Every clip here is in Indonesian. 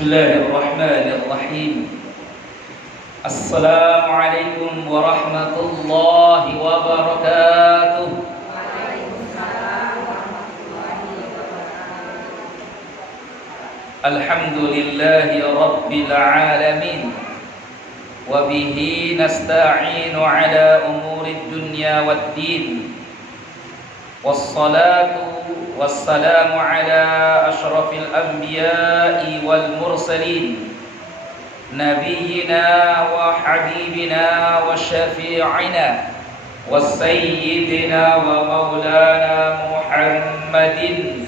Bismillahirrahmanirrahim. Assalamualaikum warahmatullahi wabarakatuh. Alhamdulillahi rabbil alamin. Wa bihi nasta'inu ala umurid dunya waddin. Wassalatu wassalamu ala ashrafil anbiya'i wal mursalin, nabiyyina wa habibina wa syafi'ina wa sayyidina wa maulana Muhammadin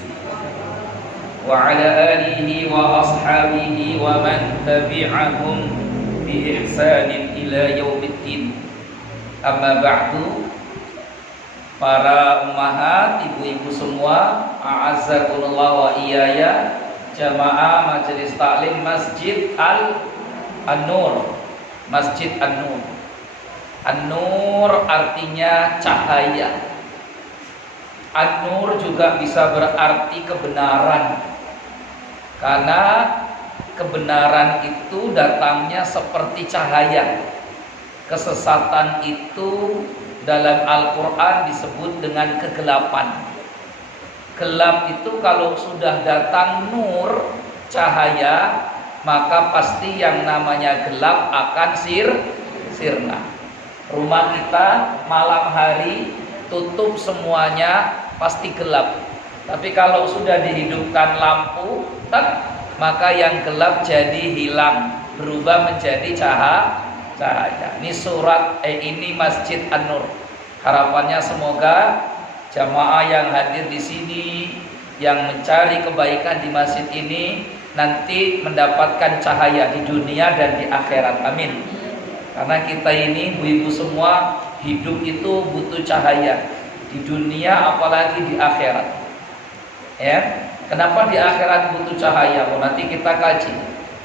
wa ala alihi wa ashabihi wa man tabi'ahum bi ihsanin ila yaumiddin. Amma ba'du. Para ummahat, ibu-ibu semua, a'azzakumullah wa iyaya, jamaah majelis taklim Masjid An-Nur. Masjid An-Nur. An-Nur artinya cahaya. An-Nur juga bisa berarti kebenaran. Karena kebenaran itu datangnya seperti cahaya. Kesesatan itu dalam Al-Quran disebut dengan kegelapan. Gelap itu kalau sudah datang nur, cahaya, maka pasti yang namanya gelap akan sirna. Rumah kita malam hari tutup semuanya pasti gelap. Tapi kalau sudah dihidupkan lampu, maka yang gelap jadi hilang, berubah menjadi cahaya. Ini Masjid An-Nur. Harapannya semoga jamaah yang hadir di sini, yang mencari kebaikan di masjid ini, nanti mendapatkan cahaya di dunia dan di akhirat. Amin. Karena kita ini, ibu-ibu semua, hidup itu butuh cahaya di dunia apalagi di akhirat. Ya, kenapa di akhirat butuh cahaya? Nanti kita kaji.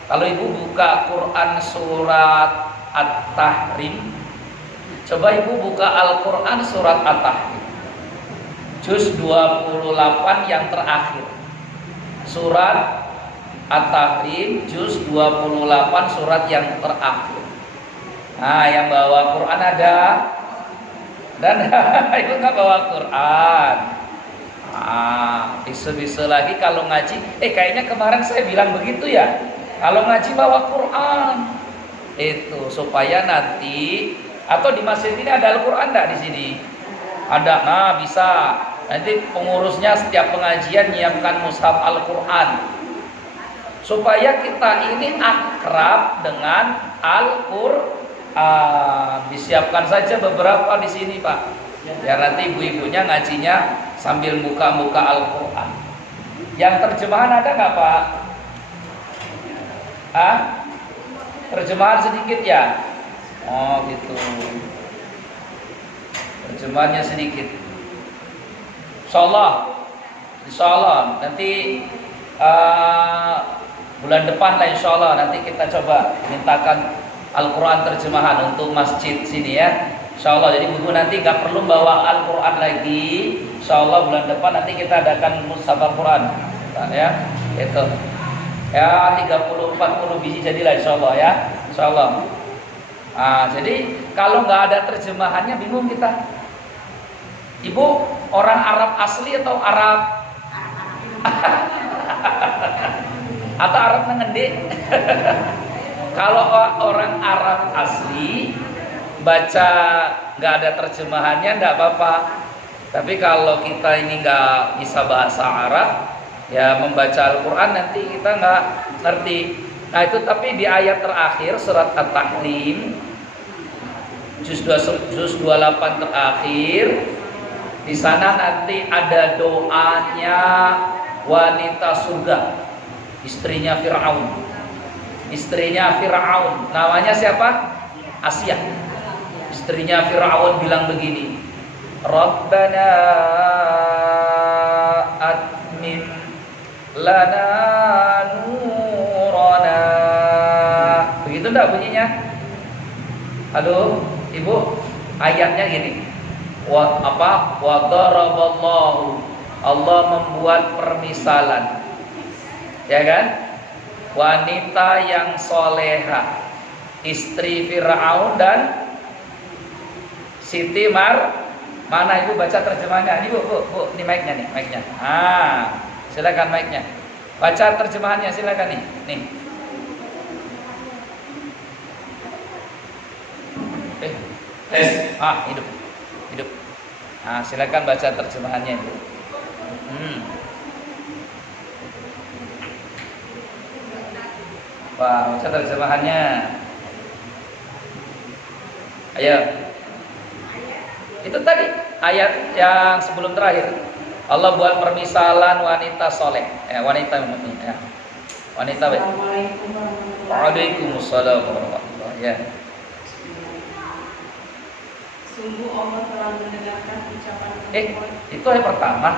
Kalau ibu buka Quran surat At-Tahrim, coba ibu buka Al-Quran surat At-Tahrim, juz 28 yang terakhir. Surat At-Tahrim juz 28 surat yang terakhir. Nah, yang bawa Quran ada? Dan ibu nggak bawa Quran. Bisa-bisa lagi kalau ngaji. Kayaknya kemarin saya bilang begitu ya. Kalau ngaji bawa Quran. Itu supaya nanti, atau di masjid ini ada Al-Quran enggak di sini? Ada. Nah, bisa. Nanti pengurusnya setiap pengajian nyiapkan mushaf Al-Quran. Supaya kita ini akrab dengan Al-Quran. Disiapkan saja beberapa di sini, Pak. Ya nanti ibu-ibunya ngajinya sambil buka-buka Al-Quran. Yang terjemahan ada enggak, Pak? Terjemahan sedikit ya? Oh gitu. Terjemahannya sedikit. Insyaallah nanti bulan depan lah insyaallah nanti kita coba mintakan Al-Quran terjemahan untuk masjid sini ya. Insyaallah. Jadi ibu nanti nggak perlu bawa Al-Quran lagi. Insyaallah bulan depan nanti kita adakan mushaf Al-Quran. Ya, itu. Ya 30-40 biji jadilah insyaallah ya. Insyaallah. Jadi kalau nggak ada terjemahannya bingung kita. Ibu orang Arab asli atau Arab atau Arab nengendi? Kalau orang Arab asli baca nggak ada terjemahannya nggak apa-apa. Tapi kalau kita ini nggak bisa bahasa Arab, ya membaca Al-Quran nanti kita nggak ngerti. Nah itu tapi di ayat terakhir surat At-Tahrim juz 28 terakhir, di sana nanti ada doanya wanita surga, istrinya Fir'aun. Namanya siapa? Asia. Istrinya Fir'aun bilang begini, Rabbana atmim lana nurana. Begitu enggak bunyinya? Halo, Ibu, ayatnya gini. Wa daraballahu, Allah membuat permisalan. Ya kan? wanita yang soleha, istri Fir'aun dan Siti mana ibu baca terjemahannya? Ini bu, ini mic-nya mic-nya. Silakan mic-nya. Baca terjemahannya silakan nih. Hidup. Silakan baca terjemahannya ibu. Wah, baca terjemahannya. Ayo. Itu tadi ayat yang sebelum terakhir. Allah buat permisalan wanita soleh, wanita mukmin. Wanita baik. Waalaikumsalam warahmatullahi wabarakatuh. Sungguh Allah telah mendengarkan ucapan itu ayat pertama.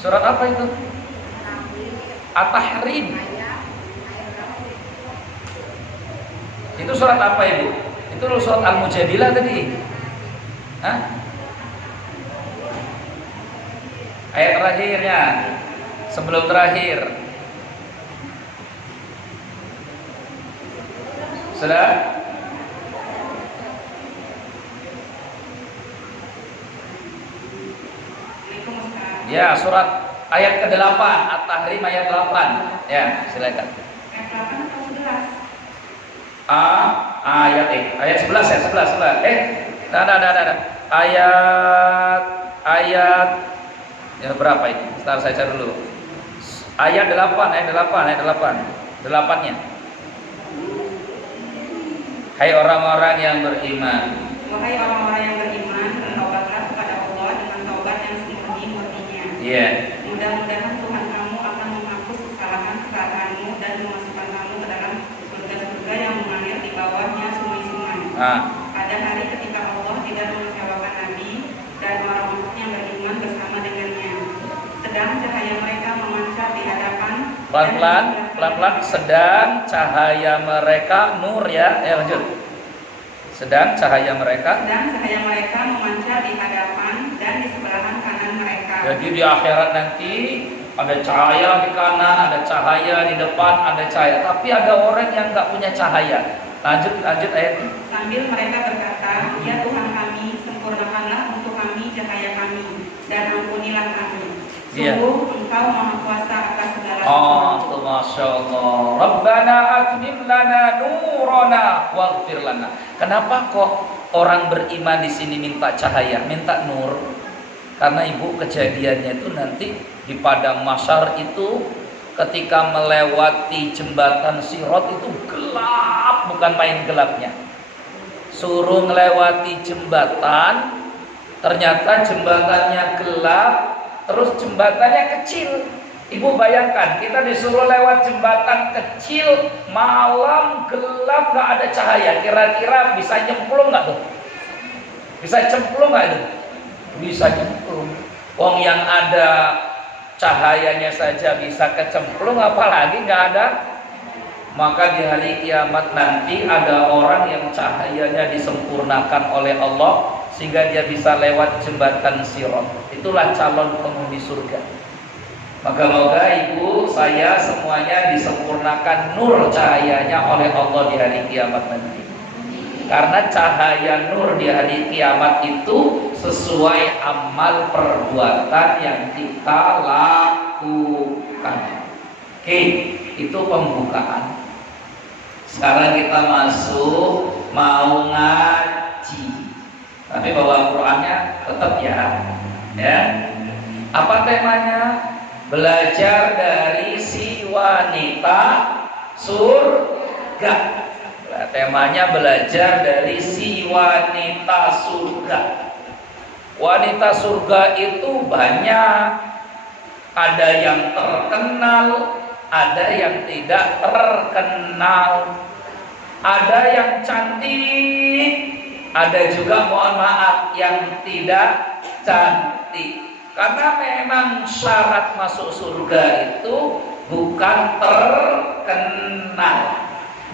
Surat apa itu? At-Tahrim. Itu surat apa ibu? Itu surat Al-Mujadilah tadi. Ayat terakhirnya, sebelum terakhir. Sudah? Ya, surat ayat ke-8, At-Tahrim ayat 8. Ya, silakan. Ayat 8 atau 11? Ayat 11 ya, 11. Ayat ya berapa ini? Sebentar saya cari dulu. Ayat 8. 8-nya. Hai orang-orang yang beriman. Wahai orang-orang yang beriman, bertaubatlah kepada Allah dengan taubat yang murni-murninya. Iya. Mudah-mudahan Tuhan kamu akan menghapus kesalahan-kesalahanmu dan memasukkan kamu ke dalam surga-surga yang mengalir di bawahnya sungai-sungai. Pada hari ketika Allah tidak mengecewakan Nabi dan orang-orang yang beriman bersama dengannya. Sedang cahaya mereka memancar di hadapan. Pelan-pelan. Sedang cahaya mereka nur ya. Lanjut. Sedang cahaya mereka memancar di hadapan dan di sebelahan kanan mereka. Jadi di akhirat nanti ada cahaya di kanan, ada cahaya di depan, ada cahaya. Tapi ada orang yang nggak punya cahaya. Lanjut ayat ini. Sambil mereka berkata, ya Tuhan kami, sempurnakanlah untuk kami cahaya kami dan ampunilah kami. Sungguh Engkau Maha Kuasa atas segala sesuatu. Masya Allah. Rabbana atmim lana nurana waghfir lana. Kenapa kok orang beriman di sini minta cahaya, minta nur? Karena ibu kejadiannya itu nanti di padang mahsyar itu ketika melewati jembatan Sirat itu gelap, bukan main gelapnya. Suruh melewati jembatan, ternyata jembatannya gelap, terus jembatannya kecil. Ibu bayangkan, kita disuruh lewat jembatan kecil, malam gelap, gak ada cahaya. Kira-kira bisa nyemplung gak tuh? Bisa cemplung gak itu? Bisa nyemplung. Wong yang ada cahayanya saja bisa kecemplung, apalagi gak ada. Maka di hari kiamat nanti ada orang yang cahayanya disempurnakan oleh Allah sehingga dia bisa lewat jembatan Sirat. Itulah calon penghuni surga. Moga-moga ibu saya semuanya disempurnakan nur cahayanya oleh Allah di hari kiamat nanti. Karena cahaya nur di hari kiamat itu sesuai amal perbuatan yang kita lakukan. Oke, itu pembukaan. Sekarang kita masuk mau ngaji. Tapi bawa Qur'annya tetap ya. Apa temanya? Belajar dari si wanita surga. Temanya belajar dari si wanita surga. Wanita surga itu banyak. Ada yang terkenal, ada yang tidak terkenal. Ada yang cantik, ada juga mohon maaf yang tidak cantik. Karena memang syarat masuk surga itu bukan terkenal,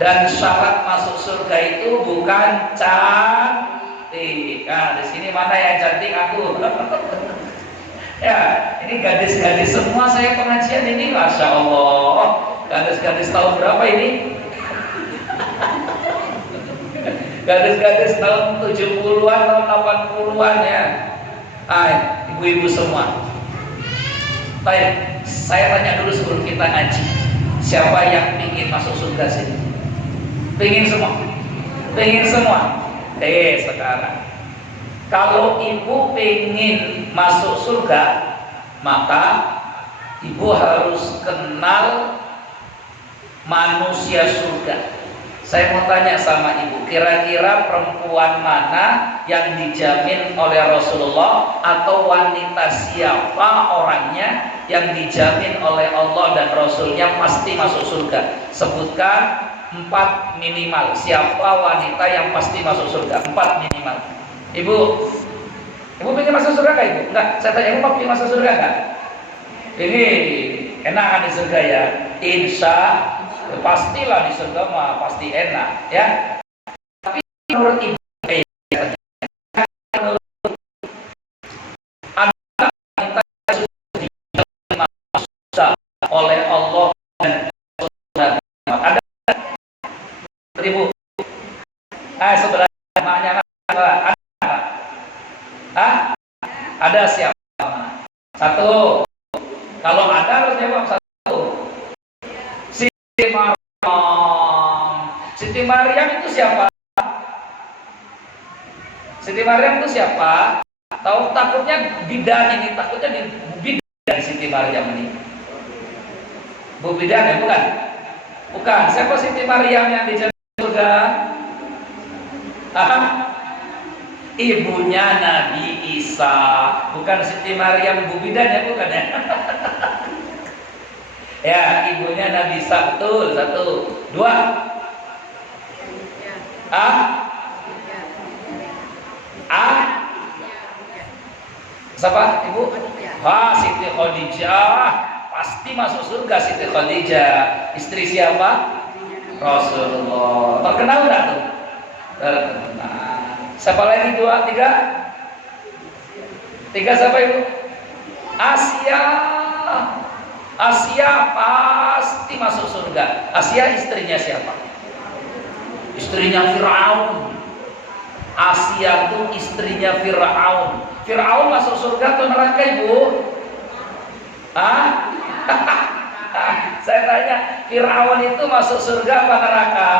dan syarat masuk surga itu bukan cantik. Nah, di sini mana yang cantik aku? Ya, ini gadis-gadis semua saya pengajian ini, masya Allah. Gadis-gadis tahun berapa ini? Gadis-gadis tahun 70-an, tahun 80-an ya. Ibu-ibu semua. Baik, saya tanya dulu sebelum kita ngaji. Siapa yang ingin masuk surga sini? Pengen semua? Pengen semua? Sekarang kalau ibu pengen masuk surga, maka ibu harus kenal manusia surga. Saya mau tanya sama ibu, kira-kira perempuan mana yang dijamin oleh Rasulullah, atau wanita siapa orangnya yang dijamin oleh Allah dan Rasulnya pasti masuk surga? Sebutkan 4 minimal. Siapa wanita yang pasti masuk surga? 4 minimal. Ibu pengen masuk surga gak ibu? Enggak, saya tanya ibu pengen masuk surga gak? Ini enak kan di surga ya? Insya pastilah di surga mah pasti enak ya. Tapi menurut ibu oleh Allah dan ada ibu saudara maknya ada siapa? Satu. Kalau ada harus jawab satu. Siti Maryam. Siti Maryam itu siapa? Siti Maryam itu siapa? Tahu, takutnya bidan ini, takutnya di bidan Siti Maryam ini. Bu bidan ya, bukan? Bukan. Siapa Siti Maryam yang dijamin surga? Ibunya Nabi Isa. Bukan Siti Maryam Bu bidan ya, bukan ya? Ya, ibunya Nabi Isa, betul. 1, 2. Siapa ibu? Siti Khadijah. Pasti masuk surga Siti Khadijah. Istri siapa? Rasulullah. Terkenal nggak tuh? Terkenal. Siapa lagi? 2, 3? 3 siapa ibu? Asia pasti masuk surga. Asia istrinya siapa? Istrinya Fir'aun. Asia itu istrinya Fir'aun. Fir'aun masuk surga atau neraka ibu? Saya tanya, Fir'aun itu masuk surga apa neraka?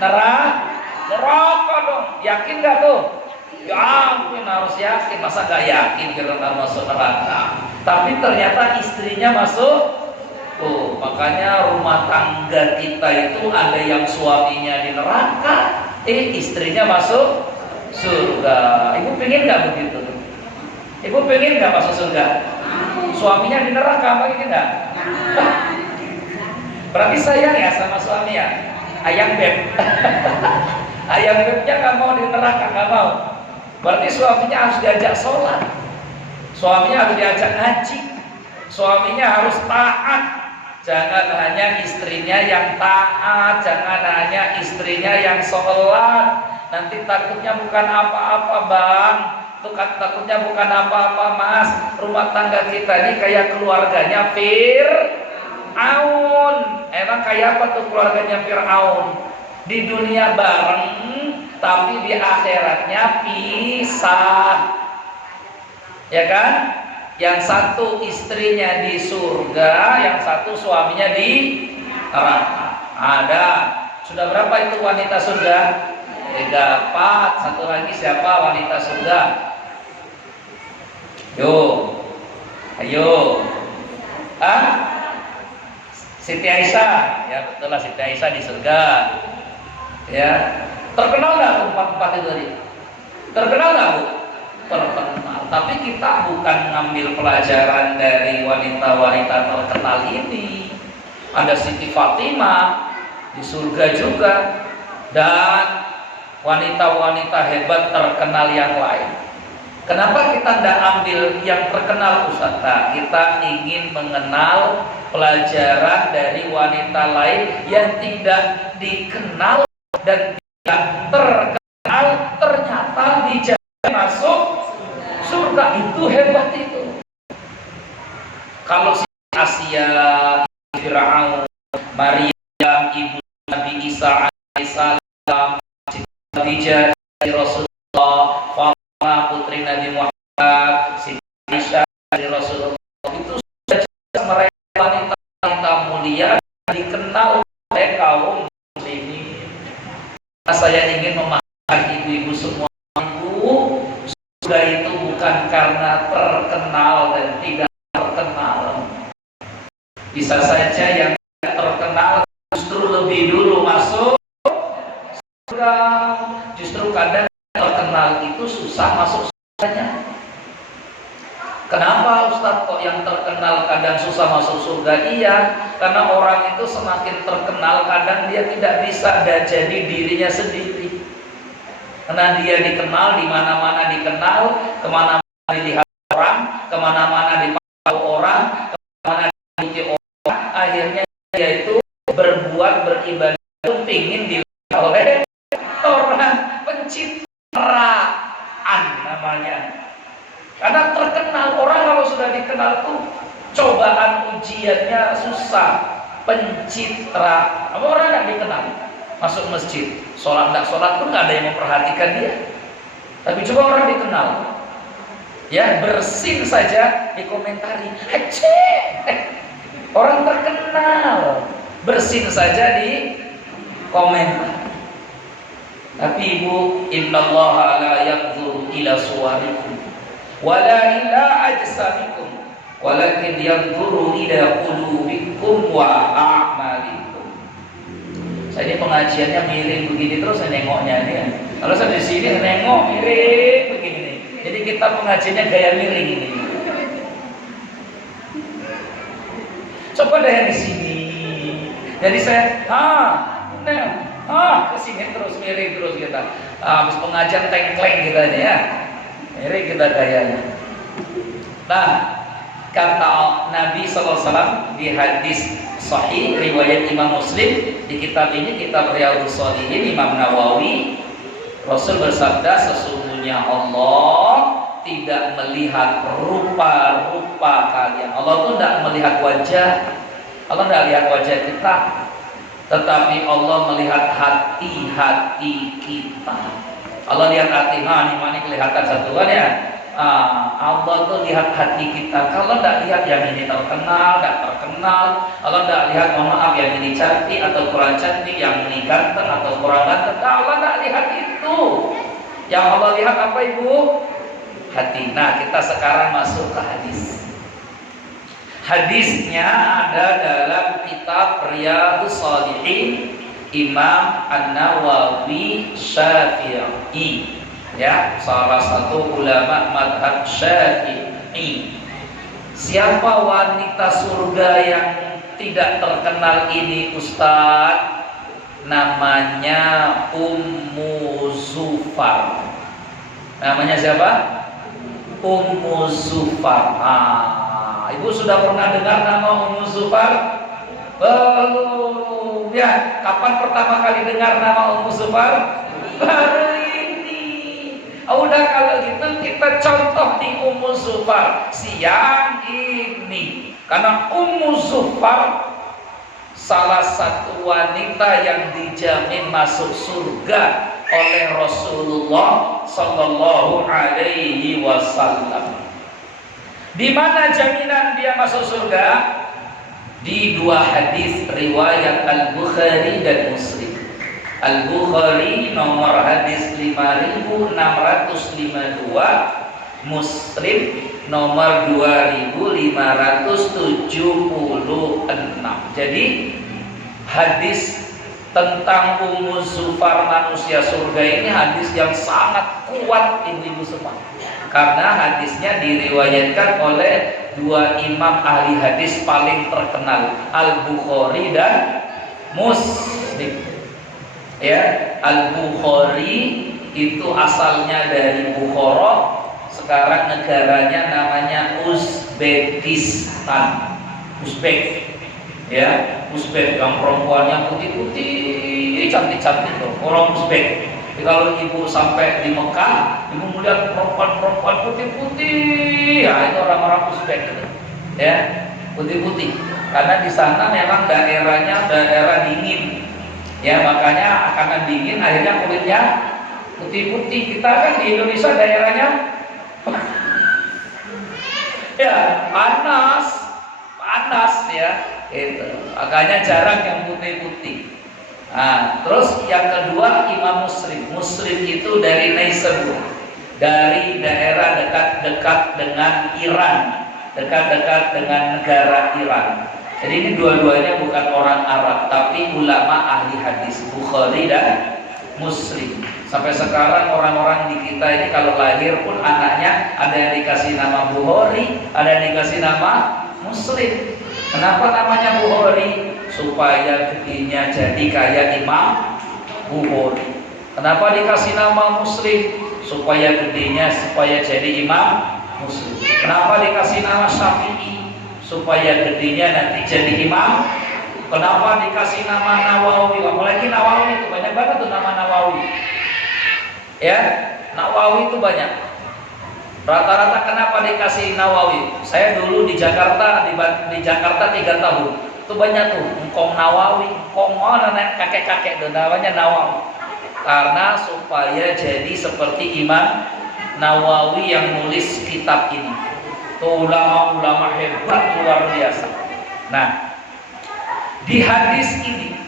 Neraka dong. Yakin gak tuh? Ya ampun, harus yakin. Masa gak yakin Fir'aun masuk neraka? Tapi ternyata istrinya masuk. Makanya rumah tangga kita itu ada yang suaminya di neraka, istrinya masuk surga. Ibu pengen gak begitu? Ibu pengen gak masuk surga? Suaminya di neraka, apa ini enggak? Berarti sayang ya sama suami ya? Ayam beb. Ayam bebnya gak mau di neraka, gak mau. Berarti suaminya harus diajak sholat, suaminya harus diajak ngaji, suaminya harus taat. Jangan hanya istrinya yang taat, jangan hanya istrinya yang sholat. Nanti takutnya bukan apa-apa bang, takutnya bukan apa-apa mas. Rumah tangga kita ini kayak keluarganya Fir'aun. Emang kayak apa tuh keluarganya Fir'aun? Di dunia bareng, tapi di akhiratnya pisah. Ya kan? Yang satu istrinya di surga, yang satu suaminya di neraka. Ada. Sudah berapa itu wanita surga? 3, 4. Satu lagi siapa wanita surga? Ayo. Siti Aisyah. Ya betul lah, Siti Aisyah di surga. Ya. Terkenal nggak 4 itu tadi? Terkenal nggak bu? Terkenal. Tapi kita bukan ngambil pelajaran dari wanita-wanita terkenal ini. Ada Siti Fatimah di surga juga, dan wanita-wanita hebat terkenal yang lain. Kenapa kita tidak ambil yang terkenal Ustaz? Nah, kita ingin mengenal pelajaran dari wanita lain yang tidak dikenal dan tidak terkenal, ternyata dijamin masuk surga. Itu hebat itu. Kalau si Asia, Maryam ibu Nabi Isa alaihissalam, Khadijah dari Rasulullah, Fatimah putri Nabi Muhammad, Siti Aisyah dari Rasulullah. Itu sudah jelas mereka wanita mulia dikenal oleh kaum muslimin. Saya ingin memaafkan ibu-ibu semua, ibu, surga itu bukan karena terkenal dan tidak terkenal. Bisa saja yang terkenal justru lebih dulu masuk surga. Justru kadang terkenal itu susah masuk surganya. Kenapa Ustaz kok yang terkenal kadang susah masuk surga? Iya, karena orang itu semakin terkenal kadang dia tidak bisa jadi dirinya sendiri. Karena dia dikenal, di mana-mana dikenal, kemana-mana dilihat orang, kemana-mana dipantau orang, kemana-mana diikuti orang, akhirnya dia itu berbuat beribadah itu ingin dilihat oleh orang, pencitraan namanya. Karena terkenal, orang kalau sudah dikenal tuh cobaan ujiannya susah, pencitra. Apa orang nggak dikenal masuk masjid, sholat nggak sholat pun nggak ada yang memperhatikan dia. Tapi coba orang dikenal, ya bersin saja dikomentari, orang terkenal bersin saja di komentar. Tapi ibu, innallaha la yanzuru ila suwarikum wala ila ajsamikum walakin yanzuru ila qulubikum wa a'malikum. Saya ini pengajiannya miring begini terus saya nengoknya ini ya. Kalau saya di sini nengok miring begini nih. Jadi kita pengajiannya gaya miring ini. Coba deh di sini. Jadi saya kesini terus miring terus kita. Habis pengajian tengkleng kita ini ya. Miring kita gayanya. Nah, kata Nabi SAW di hadis sahih riwayat Imam Muslim, di kitab ini, kitab Riyadhus Shalihin, Imam Nawawi, Rasul bersabda, sesungguhnya Allah tidak melihat rupa-rupa kalian. Allah itu tidak melihat wajah. Allah tidak lihat wajah kita, tetapi Allah melihat hati-hati kita. Allah lihat hati, ini kelihatan satuan ya. Allah tuh lihat hati kita. Kalau tidak lihat yang ini terkenal, tidak terkenal. Allah tidak lihat, mohon maaf, yang ini cantik atau kurang cantik, yang ini ganteng atau kurang ganteng. Allah tidak lihat itu. Yang Allah lihat apa ibu? Hati. Nah, kita sekarang masuk ke hadis. Hadisnya ada dalam kitab Riyadhus Shalihin Imam An-Nawawi Syafi'i, ya, salah satu ulama madhab Syafi'i. Siapa wanita surga yang tidak terkenal ini Ustaz? Namanya Ummu Zufar. Namanya siapa? Ummu Zufar. Ibu sudah pernah dengar nama Ummu Zufar? Belum. Ya, kapan pertama kali dengar nama Ummu Zufar? Baru ini. Udah kalau gitu kita contoh di Ummu Zufar siang ini. Karena Ummu Zufar salah satu wanita yang dijamin masuk surga oleh Rasulullah Sallallahu Alaihi Wasallam. Di mana jaminan dia masuk surga? Di dua hadis riwayat Al-Bukhari dan Muslim. Al-Bukhari nomor hadis 5652, Muslim nomor 2576. Jadi hadis tentang Ummu Zufar manusia surga ini hadis yang sangat kuat ibu-ibu semua. Karena hadisnya diriwayatkan oleh dua imam ahli hadis paling terkenal, Al-Bukhari dan Muslim. Ya, Al-Bukhari itu asalnya dari Bukhara, sekarang negaranya namanya Uzbekistan. Uzbek. Ya, Uzbek yang perempuannya putih-putih, cantik-cantik loh, orang Uzbek. Jadi kalau ibu sampai di Mekah, ibu melihat perempuan-perempuan putih-putih, ya itu orang-orang Uzbek gitu. Ya, putih-putih. karena di sana memang daerahnya daerah dingin. Ya, makanya karena dingin akhirnya kulitnya putih-putih. Kita kan di Indonesia daerahnya ya panas ya. Itu. Makanya jarang yang putih-putih. Nah, terus yang kedua Imam Muslim. Muslim itu dari Naisabur, dari daerah dekat-dekat dengan Iran, dekat-dekat dengan negara Iran. Jadi ini dua-duanya bukan orang Arab, tapi ulama ahli hadis, Bukhari dan Muslim. Sampai sekarang orang-orang di kita ini kalau lahir pun anaknya ada yang dikasih nama Bukhari, ada yang dikasih nama Muslim. Kenapa namanya Bukhari? Supaya gedenya jadi kayak Imam Bukhari. Kenapa dikasih nama Muslim? Supaya gedenya jadi Imam Muslim. Kenapa dikasih nama Syafi'i? Supaya gedenya nanti jadi Imam. Kenapa dikasih nama Nawawi? Apalagi Nawawi itu banyak banget tuh nama Nawawi. Ya, Nawawi itu banyak. Rata-rata kenapa dikasih Nawawi? Saya dulu di Jakarta 3 tahun. Itu banyak tuh engkong Nawawi, engkong nenek kakek-kakek itu namanya Nawawi. Karena supaya jadi seperti Imam Nawawi yang nulis kitab ini. Itu ulama-ulama hebat luar biasa. Nah, di hadis ini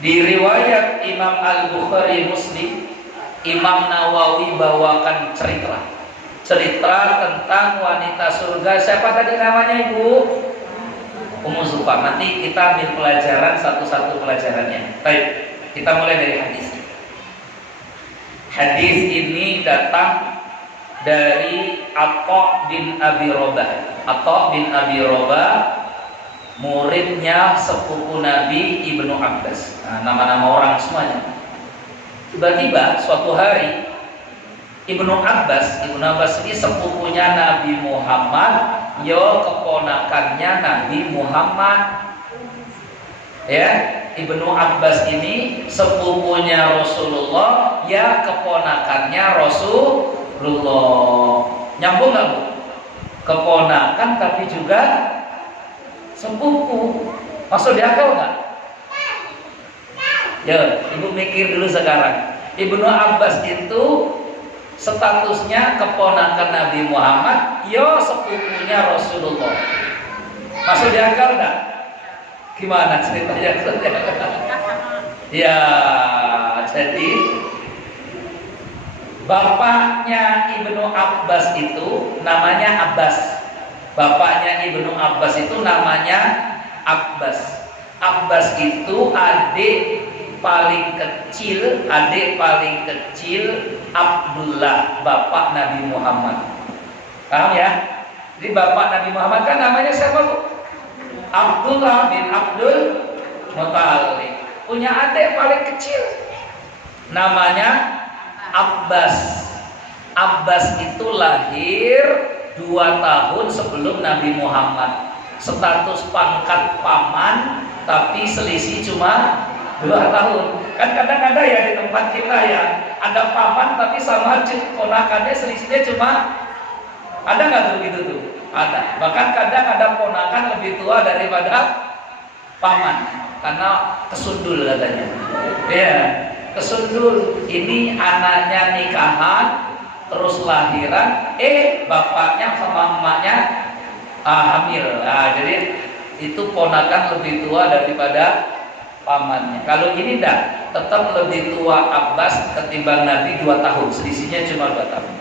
di riwayat Imam Al-Bukhari Muslim, Imam Nawawi bawakan cerita tentang wanita surga. Siapa tadi namanya, Ibu? Ummu Zufar. Nanti kita ambil pelajaran satu-satu pelajarannya. Baik, kita mulai dari hadis. Hadis ini datang dari Atha bin Abi Rabah. Atha bin Abi Rabah muridnya sepupu Nabi Ibnu Abbas. Nah, nama-nama orang semuanya. Tiba-tiba suatu hari Ibnu Abbas ini sepupunya Nabi Muhammad, yo keponakannya Nabi Muhammad. Ya, Ibnu Abbas ini sepupunya Rasulullah, ya keponakannya Rasulullah. Nyambung nggak, Bu? Keponakan tapi juga sepupu. Masuk di akal nggak? Ya, Ibu mikir dulu sekarang. Ibnu Abbas itu statusnya keponakan Nabi Muhammad, yo sepupunya Rasulullah. Masuk di akal nggak? Gimana ceritanya? Ya, jadi bapaknya Ibnu Abbas itu namanya Abbas. Bapaknya Ibnu Abbas itu namanya Abbas. Abbas itu adik paling kecil Abdullah, bapak Nabi Muhammad. Paham ya? Jadi bapak Nabi Muhammad kan namanya siapa, Bu? Abdullah bin Abdul Muthalib. Punya adik paling kecil namanya Abbas. Abbas itu lahir 2 tahun sebelum Nabi Muhammad. Status pangkat paman, tapi selisih cuma 2 tahun. Kan kadang ada ya di tempat kita ya, ada paman tapi sama ponakannya selisihnya cuma, ada nggak tuh gitu tuh? Ada. Bahkan kadang ada ponakan lebih tua daripada paman karena kesundul katanya. Ya, kesundul. Ini anaknya nikahan terus lahiran, bapaknya sama emaknya hamil. Nah, jadi itu ponakan lebih tua daripada pamannya. Kalau ini enggak, tetap lebih tua Abbas ketimbang Nabi 2 tahun. Selisihnya cuma 2 tahun.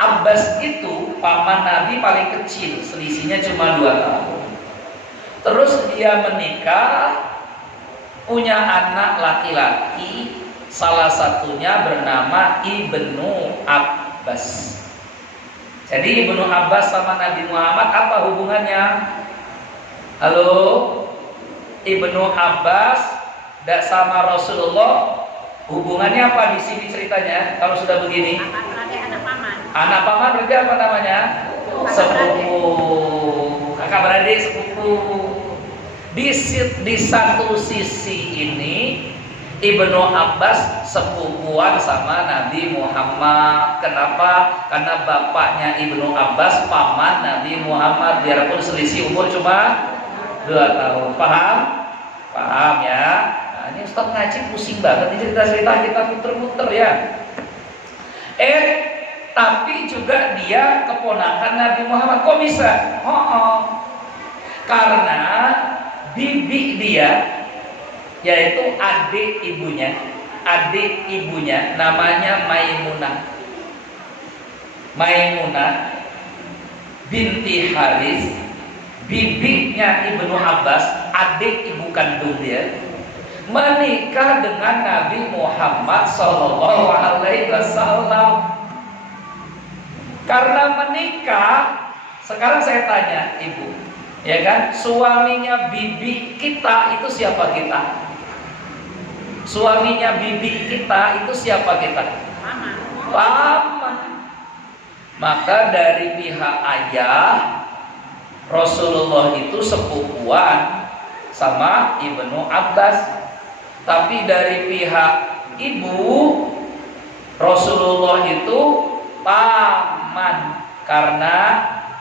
Abbas itu paman Nabi paling kecil, selisihnya cuma 2 tahun. Terus dia menikah, punya anak laki-laki, salah satunya bernama Ibnu Abbas. Jadi Ibnu Abbas sama Nabi Muhammad apa hubungannya? Halo? Ibnu Abbas dan sama Rasulullah hubungannya apa di sini ceritanya? Kalau sudah begini, anak paman berarti apa namanya? Sepupu, kakak beradik sepupu. Di satu sisi ini Ibnu Abbas sepupuan sama Nabi Muhammad. Kenapa? Karena bapaknya Ibnu Abbas paman Nabi Muhammad, biarpun selisih umur cuma 2 tahun. Paham? Paham ya? Nah, ini Ustaz ngaji pusing banget ini cerita-cerita kita muter-muter ya. Tapi juga dia keponakan Nabi Muhammad. Kok bisa? Karena bibi dia, yaitu adik ibunya namanya Maimunah binti Haris, bibinya Ibnu Abbas, adik ibu kandung dia, menikah dengan Nabi Muhammad Sallallahu Alaihi Wasallam. Karena menikah, sekarang saya tanya ibu, ya kan, suaminya bibi kita itu siapa kita? Suaminya bibi kita itu siapa kita? Paman. Maka dari pihak ayah, Rasulullah itu sepupuan sama Ibnu Abbas. Tapi dari pihak ibu, Rasulullah itu paman, karena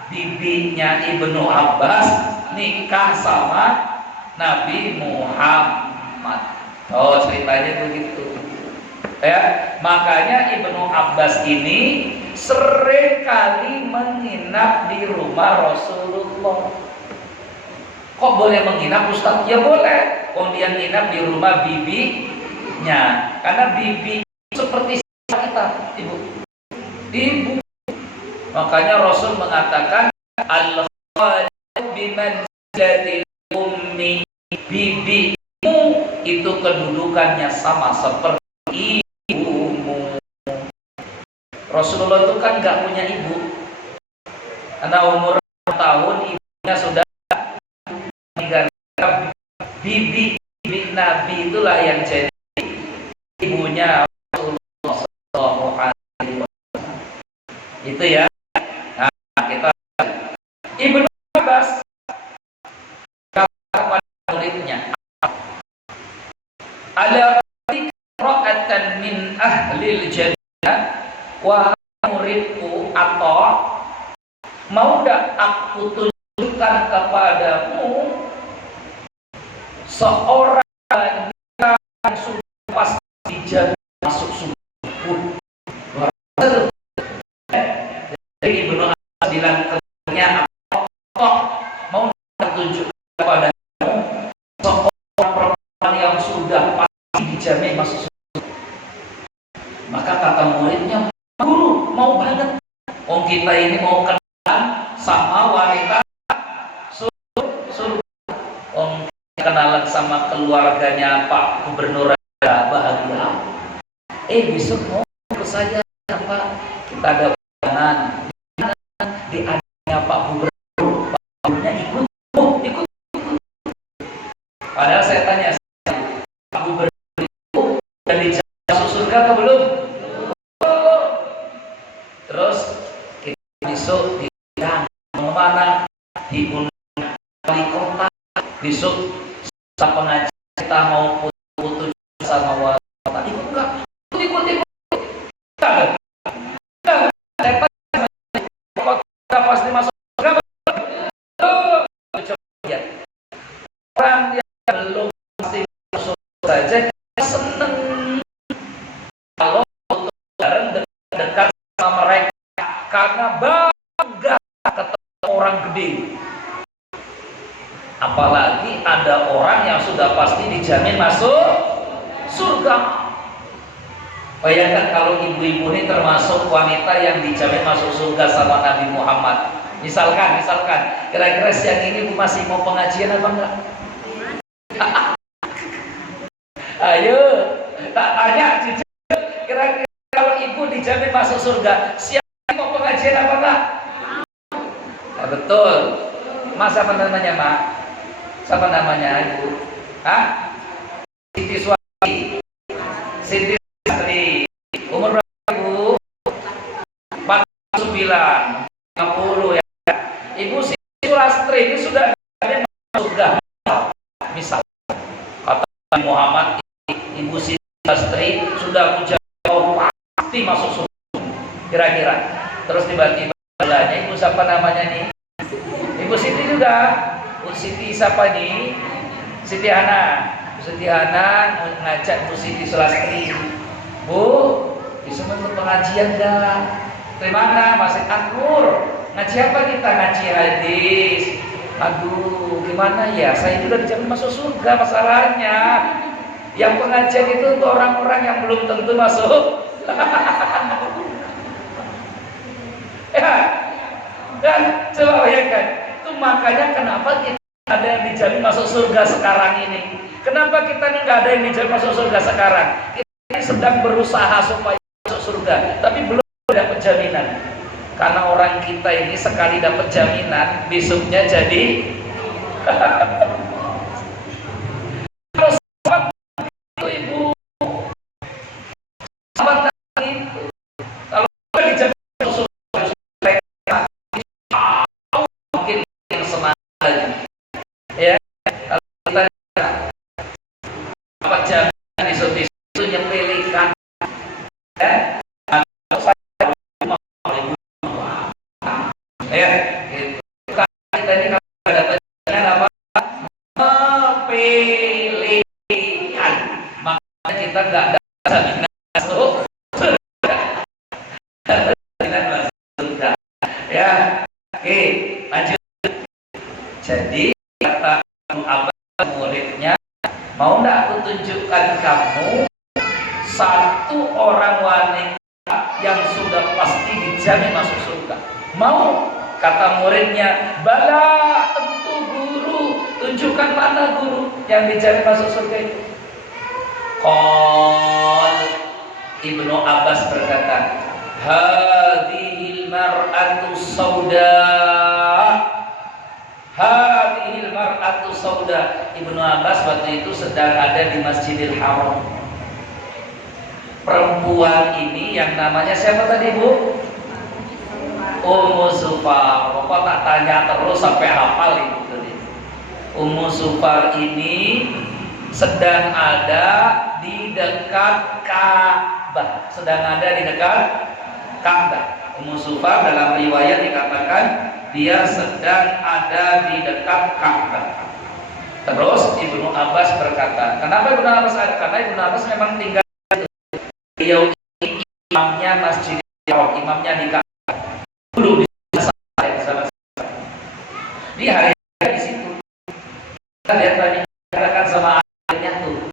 bibinya Ibnu Abbas nikah sama Nabi Muhammad. Oh, ceritanya begitu. Ya, makanya Ibnu Abbas ini sering kali menginap di rumah Rasulullah. Kok boleh menginap, Ustaz? Ya boleh. Dia nginap di rumah bibinya. Karena bibi seperti kita, ibu. Makanya Rasul mengatakan al-khaliqu bimanzilatil ummi, bibimu itu kedudukannya sama seperti ibumu. Rasulullah itu kan gak punya ibu, karena umur 6 tahun ibunya sudah meninggal. Bibi Nabi itulah yang jadi ibunya Rasulullah SAW. Itu ya. Nah, kita Ibnu Abbas kepada muridnya, ada ra'atan min ahlil jannah, wahai muridku, atau mau gak aku tunjukkan kepadamu seorang wanita yang sudah pasti dijamin masuk surga. Jadi Ibnu Abbas bilang kepadanya, apa mau tunjukkan kepadamu seorang perempuan yang sudah pasti dijamin masuk surga. Maka kata muridnya, guru mau banget. Kita ini mau kenalan sama wanita surga. Kenalan sama keluarganya Pak Gubernur, bahagia. Besok mau ke saya Pak, kita ada undangan di adanya Pak Gubernur. Pak Gubernurnya ikut. Padahal saya tanya, Pak Gubernur itu dan dijamin masuk surga atau belum? Terus kita besok diundang kemana? Diundang wali kota. Besok pengajian kita mau putus sama wali kota. Ikut enggak? Ikut. Kita pasti masuk surga. Orang yang belum pasti masuk saja kita seneng kalau putus bareng dekat sama mereka, karena bangga ketemu orang gede. Apalagi ada orang yang sudah pasti dijamin masuk surga. Bayangkan kalau ibu-ibu ini termasuk wanita yang dijamin masuk surga sama Nabi Muhammad. Misalkan, kira-kira siang ini ibu masih mau pengajian apa enggak? Ayo, tak tanya jujur. Kira-kira kalau ibu dijamin masuk surga, siang ini mau pengajian apa enggak? Ya, betul. Mas apa namanya, Mak? Siapa namanya ibu? Siti Suami. Siti Sastri. Umur berapa ibu? 49, 50 ya. Ibu Siti Lastri ini sudah masuk surga. Misal kata Muhammad, Ibu Siti Lastri sudah jauh pasti masuk surga. Kira-kira. Terus tiba-tiba ibu siapa namanya nih? Ibu Siti juga. Ibu Siti siapa nih? Siti Hana. Siti Hana ngajak Bu Siti Sulastri. Bu, bisa ikut pengajian enggak? Dari mana? Masjid An-Nur. Ngaji apa kita? Ngaji hadis. Aduh, gimana ya? Saya juga dijamin masuk surga masalahnya. Yang pengajian itu untuk orang-orang yang belum tentu masuk. Ya, dan coba bayangkan. Itu makanya kenapa kita ada yang dijamin masuk surga sekarang ini. Kenapa kita ini nggak ada yang dijamin masuk surga sekarang? Kita sedang berusaha supaya masuk surga, tapi belum dapat jaminan. Karena orang kita ini sekali dapat jaminan, besoknya jadi kalau sahabat itu ibu, sahabat itu kalau dijamin masuk surga, mungkin yang semangat, ya. Kalau kita dapat jaminan besok itu nyepelekan, ya. Ya, kita ini kalau dapat jaminan apa? Mepelekan. Makanya kita nggak ada jaminan masuk jaminan masuk surga. Ya, oke, lanjut. Jadi kata apa muridnya, mau nggak aku tunjukkan kamu satu orang wanita yang sudah pasti dijamin masuk surga? Mau? Kata muridnya, bala, tentu guru. Tunjukkan mana guru yang dijamin masuk surga itu. Qal Ibnu Abbas berkata, hadhil mar'atu sauda. Hadhil mar'atu sauda. Ibnu Abbas waktu itu sedang ada di Masjidil Haram. Perempuan ini yang namanya siapa tadi, Bu? Ummu Sufar. Bapak tak tanya terus sampai hafal itu tadi. Ummu Sufar ini sedang ada di dekat Ka'bah. Sedang ada di dekat Ka'bah. Ummu Sufar dalam riwayat dikatakan dia sedang ada di dekat Ka'bah. Terus Ibnu Abbas berkata, kenapa Ibnu Abbas ada? Karena Ibnu Abbas memang tinggal beliau ini imamnya Masjidil Haram, imamnya di Ka'bah. Dulu bisa sama di hari di situ. Kita lihat tadi katakan sama ayatnya tuh.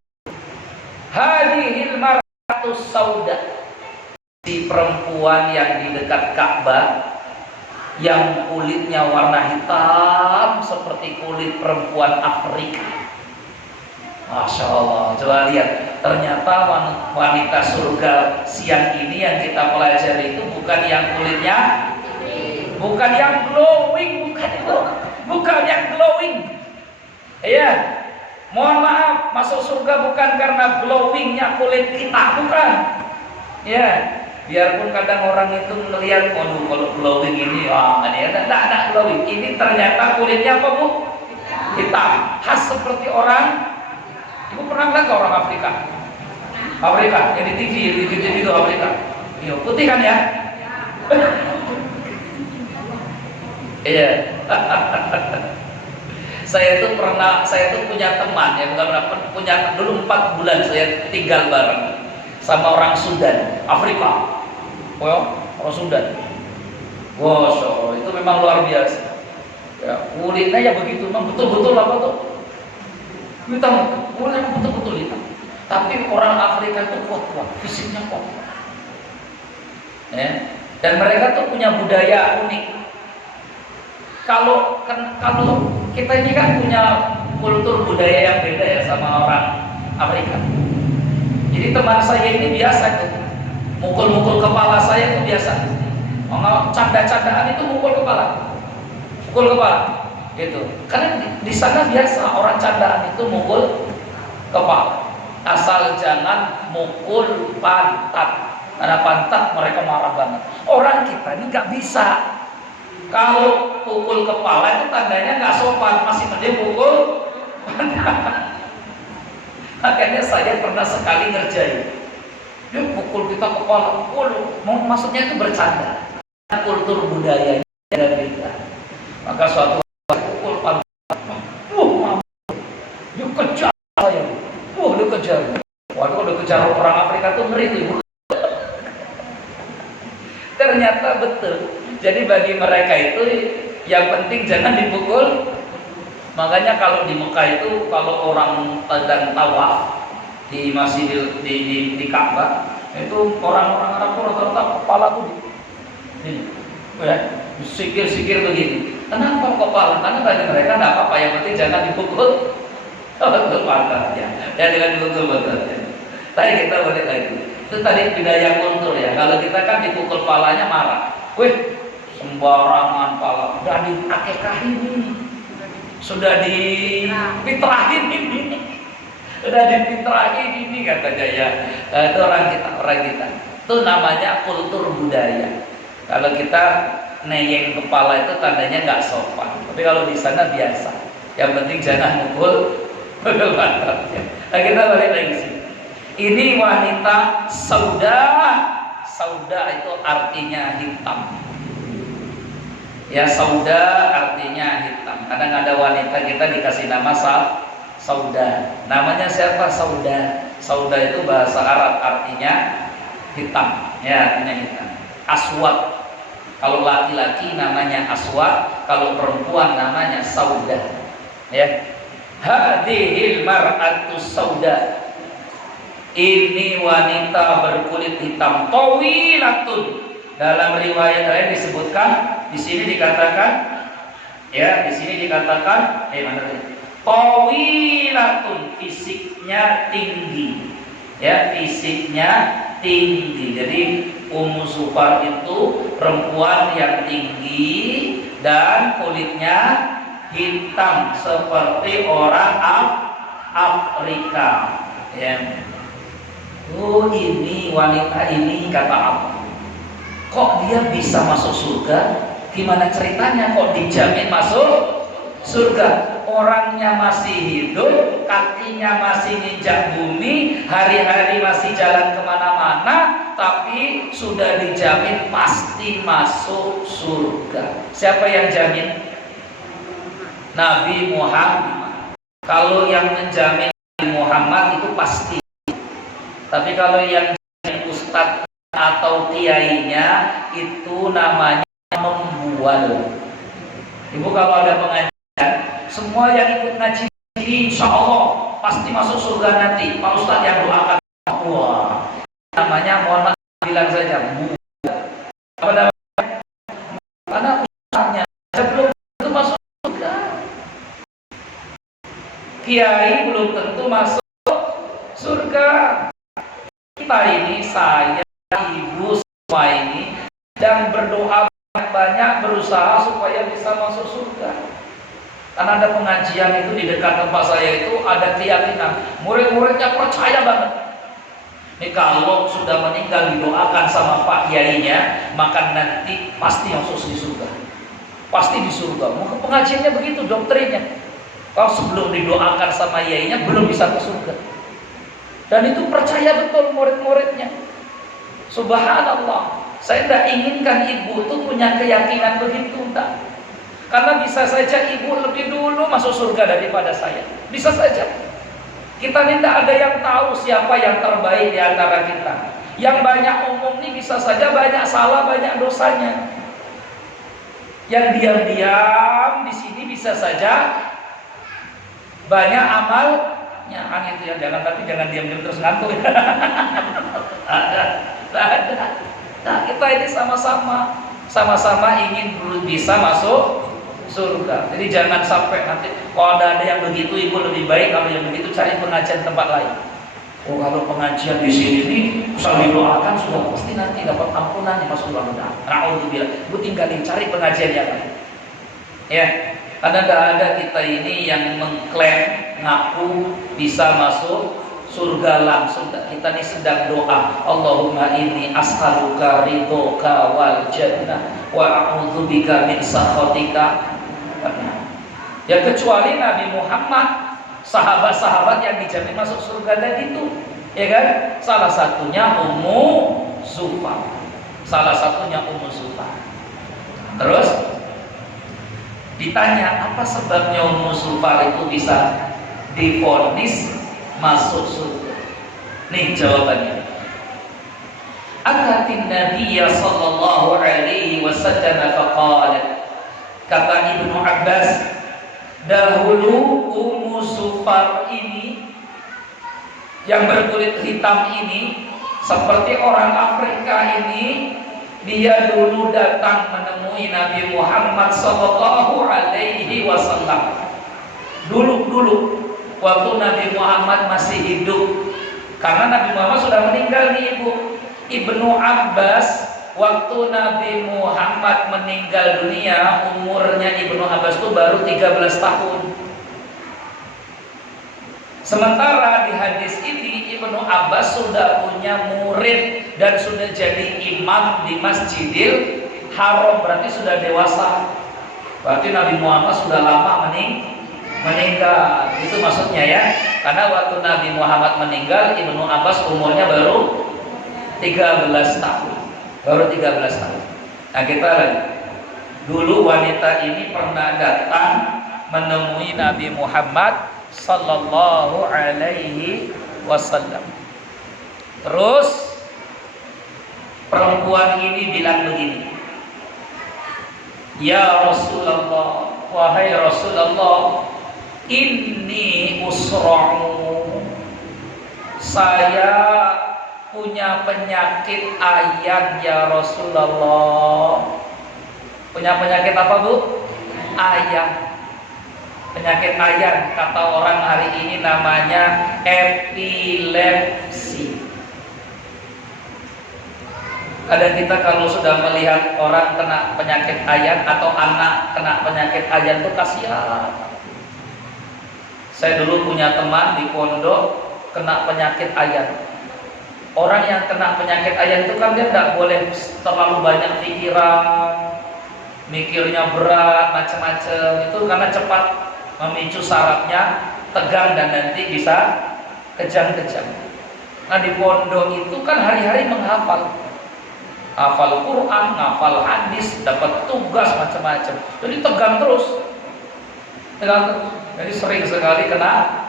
Hadhil mar'atu sauda. Si perempuan yang di dekat Ka'bah yang kulitnya warna hitam seperti kulit perempuan Afrika. Masya Allah, coba lihat, ternyata wanita surga siang ini yang kita pelajari itu bukan yang kulitnya, bukan yang glowing, bukan yang glowing. Iya, mohon maaf, masuk surga bukan karena glowingnya kulit kita, bukan. Ya, biarpun kadang orang itu melihat, waduh kalau glowing ini, wah ini tidak glowing. Ini ternyata kulitnya apa, Bu? Hitam, khas seperti orang. Ibu pernah lihat orang Afrika? Afrika, yang di TV itu Afrika. Iya, putih kan ya? Iya. Saya tuh punya teman ya, punya dulu 4 bulan saya tinggal bareng sama orang Sudan, Afrika. Oh, orang Sudan. Wow, itu memang luar biasa. Ya, kulitnya ya begitu, memang betul-betul apa tuh? Hitam, kulitnya betul-betul hitam. Tapi orang Afrika itu kuat-kuat, fisiknya kuat. Ya. Dan mereka tuh punya budaya unik. Kalau kita ini kan punya kultur budaya yang beda ya sama orang Afrika. Jadi teman saya ini biasa tuh, mukul-mukul kepala saya itu biasa. Canda-candaan itu mukul kepala, gitu. Karena di sana biasa orang candaan itu mukul kepala. Asal jangan mukul pantat, karena pantat mereka marah banget. Orang kita ini nggak bisa. Kalau pukul kepala itu tandanya nggak sopan, masih mending pukul pantat. Makanya saya pernah sekali ngerjain. Dia pukul kita kepala, maksudnya itu bercanda. Kultur budaya beda. Maka suatu pukul pantat, Jadi bagi mereka itu yang penting jangan dipukul. Makanya kalau di Mekah itu kalau orang sedang tawaf di Masjidil di Ka'bah itu orang-orang Arab itu rata-rata kepala tuh ini, ya, sikir-sikir begini. Kenapa kepala? Karena bagi mereka tidak apa-apa, yang penting jangan dipukul. Betul pantatnya, ya dengan dipukul pantatnya. Tadi kita boleh lagi. Itu tadi budaya kultur ya. Kalau kita kan dipukul palanya marah. Wih, sembarangan pala. Udah diakekahin ini. Sudah dipitrahin ini. Sudah dipitrahin ini katanya ya. Itu orang kita. Itu namanya kultur budaya. Kalau kita neyeng kepala itu tandanya nggak sopan. Tapi kalau di sana biasa. Yang penting jangan mukul pantatnya. Nah kita balik lagi sini. Ini wanita sauda. Sauda itu artinya hitam. Ya, sauda artinya hitam. Kadang ada wanita kita dikasih nama sauda. Namanya siapa? Sauda. Sauda itu bahasa Arab artinya hitam. Ya, artinya hitam. Aswad. Kalau laki-laki namanya aswad, kalau perempuan namanya sauda. Ya. Hadhil mar'atus sauda. Ini wanita berkulit hitam tawilatun. Dalam riwayat lain disebutkan, di sini dikatakan, ya, di sini dikatakan, mana tadi? Tawilatun, fisiknya tinggi, ya, fisiknya tinggi. Jadi Ummu Zufar itu perempuan yang tinggi dan kulitnya hitam seperti orang Afrika. Ya. Oh, ini wanita ini kata apa? Kok dia bisa masuk surga? Gimana ceritanya kok dijamin masuk surga? Orangnya masih hidup, kakinya masih nginjak bumi, hari-hari masih jalan kemana-mana, tapi sudah dijamin pasti masuk surga. Siapa yang jamin? Nabi Muhammad. Kalau yang menjamin Nabi Muhammad itu pasti. Tapi kalau yang ustadz atau kiainya itu namanya membual. Ibu kalau ada pengajian, semua yang ikut ngaji insya Allah pasti masuk surga nanti. Pak Ustadz yang doakan. Wah, namanya mohon maaf bilang saja bual. Apa namanya? Karena ustadznya belum tentu masuk surga. Kiai belum tentu masuk surga. Kita ini, saya, ibu semua ini sedang berdoa banyak berusaha supaya bisa masuk surga. Karena ada pengajian itu di dekat tempat saya itu ada keyakinan murid-muridnya percaya banget. Ini kalau sudah meninggal didoakan sama Pak Kiainya, maka nanti pasti masuk di surga. Pasti di surga. Maka pengajiannya begitu doktrinnya. Kalau sebelum didoakan sama Kiainya belum bisa ke surga. Dan itu percaya betul murid-muridnya. Subhanallah. Saya tidak inginkan ibu itu punya keyakinan begitu, enggak. Karena bisa saja ibu lebih dulu masuk surga daripada saya. Bisa saja. Kita ini tidak ada yang tahu siapa yang terbaik di antara kita. Yang banyak umum ini bisa saja banyak salah, banyak dosanya. Yang diam-diam di sini bisa saja banyak amal. Ya, itu ya, tapi jangan diam-diam terus ngantuk. Ada. Nah, kita ini sama-sama ingin bisa masuk surga. Jadi jangan sampai nanti kalau ada yang begitu ibu lebih baik, kalau yang begitu cari pengajian tempat lain. Oh, kalau pengajian di sini nih usah didoakan sudah pasti nanti dapat ampunan masuk surga. Alhamdulillah. Ibu tinggalin cari pengajian yang lain. Ya. Karena tidak ada kita ini yang mengklaim ngaku bisa masuk surga langsung. Kita ini sedang doa, Allahumma inni as'aluka ridhoka wal jannah wa a'udzubika min sakhatika. Ya kecuali Nabi Muhammad, sahabat-sahabat yang dijamin masuk surga tadi itu, ya kan? Salah satunya Ummu Zufar. Terus ditanya apa sebabnya Ummu Zufar itu bisa divonis masuk surga. Nih jawabannya. Atatin Nabiyya sallallahu alaihi wasallam faqala, kata Ibnu Abbas, dahulu Ummu Sufar ini yang berkulit hitam ini, seperti orang Afrika ini, dia dulu datang menemui Nabi Muhammad sallallahu alaihi wasallam. Dulu waktu Nabi Muhammad masih hidup. Karena Nabi Muhammad sudah meninggal nih Ibu. Ibnu Abbas, waktu Nabi Muhammad meninggal dunia, umurnya Ibnu Abbas itu baru 13 tahun. Sementara di hadis ini Ibnu Abbas sudah punya murid dan sudah jadi imam di Masjidil Haram, berarti sudah dewasa. Berarti Nabi Muhammad sudah lama meninggal. Itu maksudnya ya. Karena waktu Nabi Muhammad meninggal, Ibnu Abbas umurnya baru 13 tahun. Baru 13 tahun. Nah, kita lagi. Dulu wanita ini pernah datang menemui Nabi Muhammad sallallahu alaihi wasallam. Terus perempuan ini bilang begini, "Ya Rasulullah, wahai Rasulullah, inni usra'u, saya punya penyakit ayan ya Rasulullah." Punya penyakit apa Bu? Ayan. Penyakit ayan, kata orang hari ini namanya epilepsi. Ada kita kalau sudah melihat orang kena penyakit ayan atau anak kena penyakit ayan itu kasihan. Saya dulu punya teman di pondok kena penyakit ayan. Orang yang kena penyakit ayan itu kan dia tidak boleh terlalu banyak pikiran, mikirnya berat, macam-macam. Itu karena cepat memicu sarafnya tegang dan nanti bisa kejang-kejang. Nah di pondok itu kan hari-hari menghafal, hafal Quran, hafal hadis, dapat tugas macam-macam. Jadi tegang terus. Jadi sering sekali kena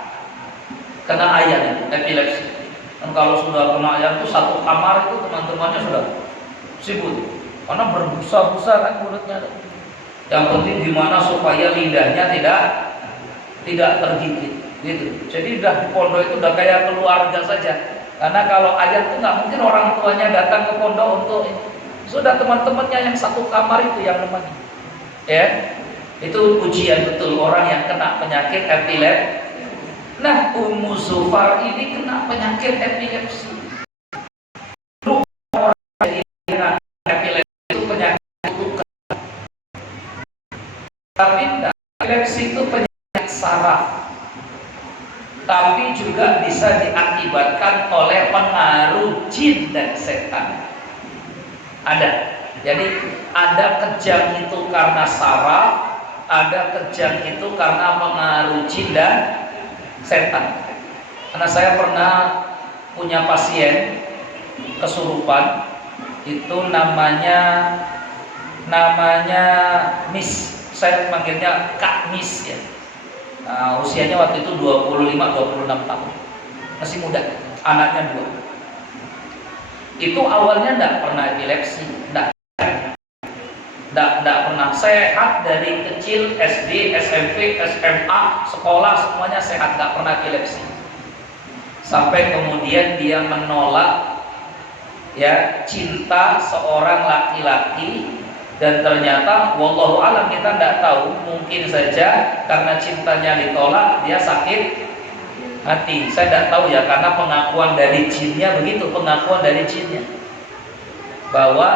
ayan, epilepsi. Dan kalau sudah kena ayan itu satu kamar itu teman-temannya sudah sibuk. Karena berbusa-busa kan mulutnya. Yang penting gimana supaya lidahnya tidak tergigit gitu. Jadi udah di pondok itu udah kayak keluarga saja. Karena kalau ayan itu nggak mungkin orang tuanya datang ke pondok untuk ini. Sudah teman-temannya yang satu kamar itu yang nemani. Ya. Itu ujian betul orang yang kena penyakit epilepsi. Nah, Ummu Sufar ini kena penyakit epilepsi. Orang yang epilepsi itu penyakit kutukan. Tapi epilepsi itu penyakit saraf. Tapi juga bisa diakibatkan oleh pengaruh jin dan setan. Ada. Jadi ada kejang itu karena saraf, ada kejang itu karena pengaruh jin dan setan. Karena saya pernah punya pasien kesurupan, itu namanya Miss. Saya manggilnya Kak Miss ya. Nah, usianya waktu itu 25-26 tahun. Masih muda, anaknya 2. Itu awalnya enggak pernah epilepsi, enggak pernah, sehat dari kecil, SD, SMP, SMA, sekolah semuanya sehat, enggak pernah epilepsi. Sampai kemudian dia menolak ya cinta seorang laki-laki. Dan ternyata wallahu alam kita tidak tahu, mungkin saja karena cintanya ditolak dia sakit hati. Saya tidak tahu ya, karena pengakuan dari jinnya begitu, pengakuan dari jinnya bahwa